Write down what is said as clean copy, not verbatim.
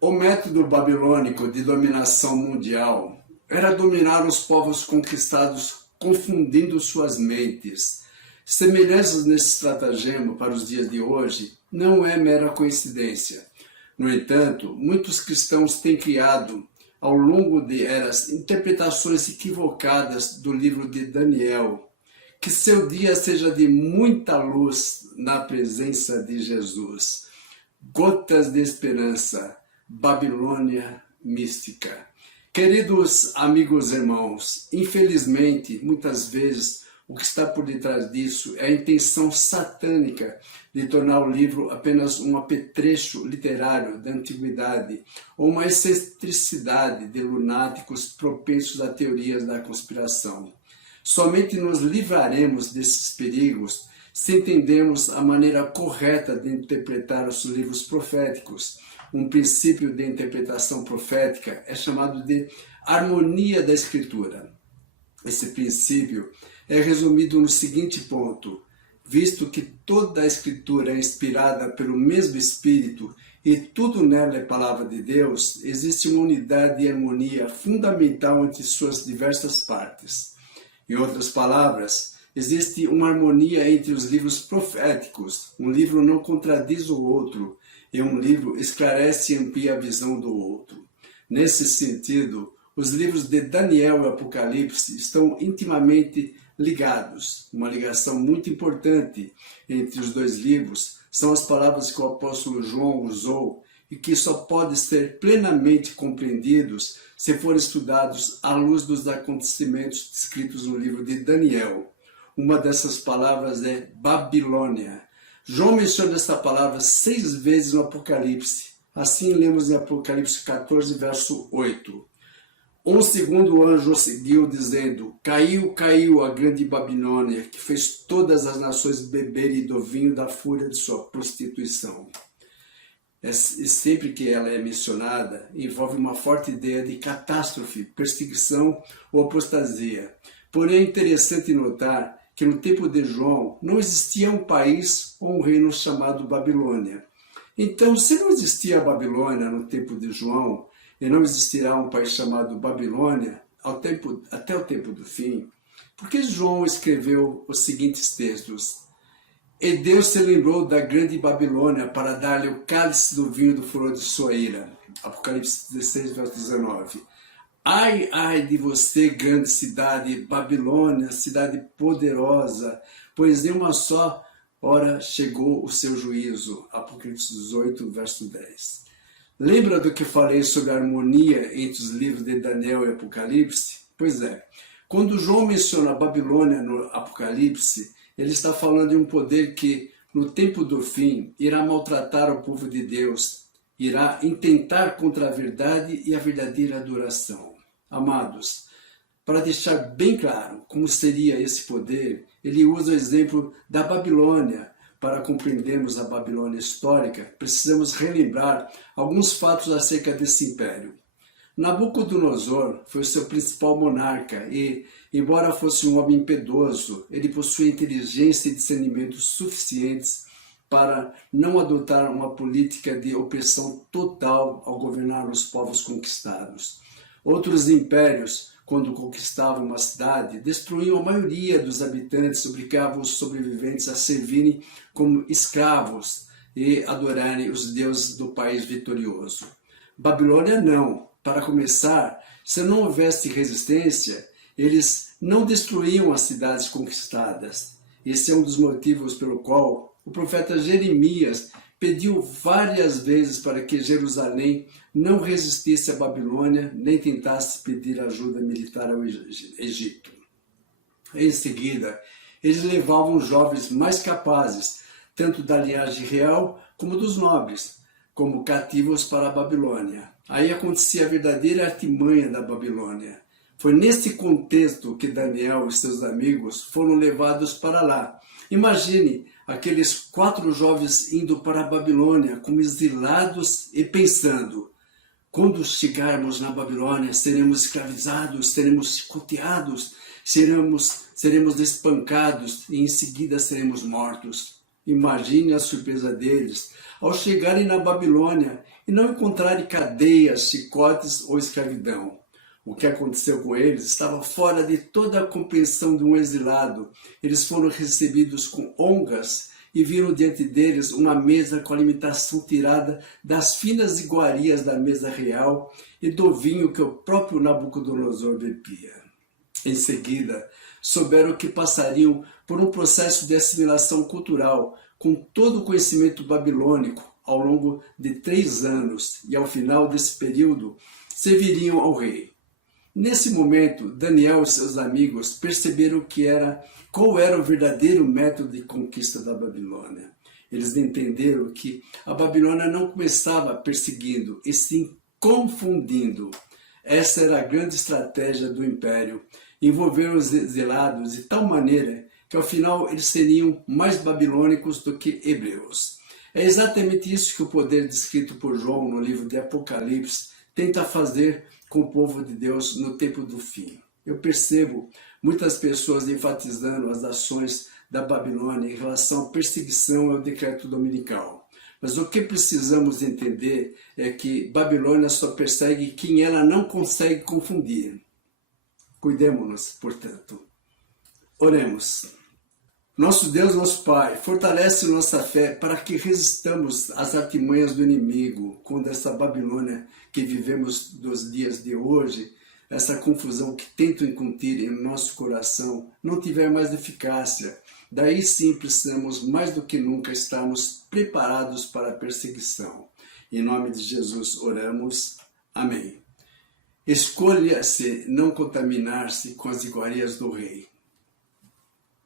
O método babilônico de dominação mundial era dominar os povos conquistados, confundindo suas mentes. Semelhanças nesse estratagema para os dias de hoje não é mera coincidência. No entanto, muitos cristãos têm criado, ao longo de eras, interpretações equivocadas do livro de Daniel. Que seu dia seja de muita luz na presença de Jesus. Gotas de esperança. Babilônia mística. Queridos amigos e irmãos, infelizmente, muitas vezes, o que está por detrás disso é a intenção satânica de tornar o livro apenas um apetrecho literário da antiguidade ou uma excentricidade de lunáticos propensos a teorias da conspiração. Somente nos livraremos desses perigos se entendermos a maneira correta de interpretar os livros proféticos. Um princípio de interpretação profética é chamado de harmonia da Escritura. Esse princípio é resumido no seguinte ponto: visto que toda a Escritura é inspirada pelo mesmo Espírito e tudo nela é palavra de Deus, existe uma unidade e harmonia fundamental entre suas diversas partes. Em outras palavras, existe uma harmonia entre os livros proféticos. Um livro não contradiz o outro, e um livro esclarece e amplia a visão do outro. Nesse sentido, os livros de Daniel e Apocalipse estão intimamente ligados. Uma ligação muito importante entre os dois livros são as palavras que o apóstolo João usou e que só podem ser plenamente compreendidos se forem estudados à luz dos acontecimentos descritos no livro de Daniel. Uma dessas palavras é Babilônia. João menciona essa palavra 6 vezes no Apocalipse. Assim lemos em Apocalipse 14, verso 8. Um segundo anjo seguiu, dizendo: Caiu, caiu a grande Babilônia, que fez todas as nações beberem do vinho da fúria de sua prostituição. E sempre que ela é mencionada, envolve uma forte ideia de catástrofe, perseguição ou apostasia. Porém, é interessante notar que no tempo de João não existia um país ou um reino chamado Babilônia. Então, se não existia a Babilônia no tempo de João, e não existirá um país chamado Babilônia até o tempo do fim, por que João escreveu os seguintes textos? E Deus se lembrou da grande Babilônia para dar-lhe o cálice do vinho do furor de sua ira. Apocalipse 16, verso 19. Ai, ai de você, grande cidade, Babilônia, cidade poderosa, pois em uma só hora chegou o seu juízo. Apocalipse 18, verso 10. Lembra do que falei sobre a harmonia entre os livros de Daniel e Apocalipse? Pois é, quando João menciona a Babilônia no Apocalipse, ele está falando de um poder que, no tempo do fim, irá maltratar o povo de Deus, irá intentar contra a verdade e a verdadeira adoração. Amados, para deixar bem claro como seria esse poder, ele usa o exemplo da Babilônia. Para compreendermos a Babilônia histórica, precisamos relembrar alguns fatos acerca desse império. Nabucodonosor foi o seu principal monarca e, embora fosse um homem impiedoso, ele possuía inteligência e discernimento suficientes para não adotar uma política de opressão total ao governar os povos conquistados. Outros impérios, quando conquistavam uma cidade, destruíam a maioria dos habitantes, obrigavam os sobreviventes a servirem como escravos e adorarem os deuses do país vitorioso. Babilônia não. Para começar, se não houvesse resistência, eles não destruíam as cidades conquistadas. Esse é um dos motivos pelo qual o profeta Jeremias pediu várias vezes para que Jerusalém não resistisse à Babilônia, nem tentasse pedir ajuda militar ao Egito. Em seguida, eles levavam jovens mais capazes, tanto da linhagem real como dos nobres, como cativos para a Babilônia. Aí acontecia a verdadeira artimanha da Babilônia. Foi nesse contexto que Daniel e seus amigos foram levados para lá. Imagine aqueles 4 jovens indo para a Babilônia como exilados e pensando: quando chegarmos na Babilônia, seremos escravizados, seremos chicoteados, seremos espancados e em seguida seremos mortos. Imagine a surpresa deles ao chegarem na Babilônia e não encontrarem cadeias, chicotes ou escravidão. O que aconteceu com eles estava fora de toda a compreensão de um exilado. Eles foram recebidos com honras e viram diante deles uma mesa com alimentação tirada das finas iguarias da mesa real e do vinho que o próprio Nabucodonosor bebia. Em seguida, souberam que passariam por um processo de assimilação cultural com todo o conhecimento babilônico ao longo de 3 anos e, ao final desse período, serviriam ao rei. Nesse momento, Daniel e seus amigos perceberam qual era o verdadeiro método de conquista da Babilônia. Eles entenderam que a Babilônia não começava perseguindo, e sim confundindo. Essa era a grande estratégia do império, envolver os exilados de tal maneira que ao final eles seriam mais babilônicos do que hebreus. É exatamente isso que o poder descrito por João no livro de Apocalipse tenta fazer com o povo de Deus no tempo do fim. Eu percebo muitas pessoas enfatizando as ações da Babilônia em relação à perseguição ao decreto dominical. Mas o que precisamos entender é que Babilônia só persegue quem ela não consegue confundir. Cuidemo-nos, portanto. Oremos. Nosso Deus, nosso Pai, fortalece nossa fé para que resistamos às artimanhas do inimigo, quando essa Babilônia que vivemos dos dias de hoje, essa confusão que tenta incutir em nosso coração, não tiver mais eficácia. Daí sim precisamos mais do que nunca estarmos preparados para a perseguição. Em nome de Jesus oramos. Amém. Escolha-se não contaminar-se com as iguarias do rei.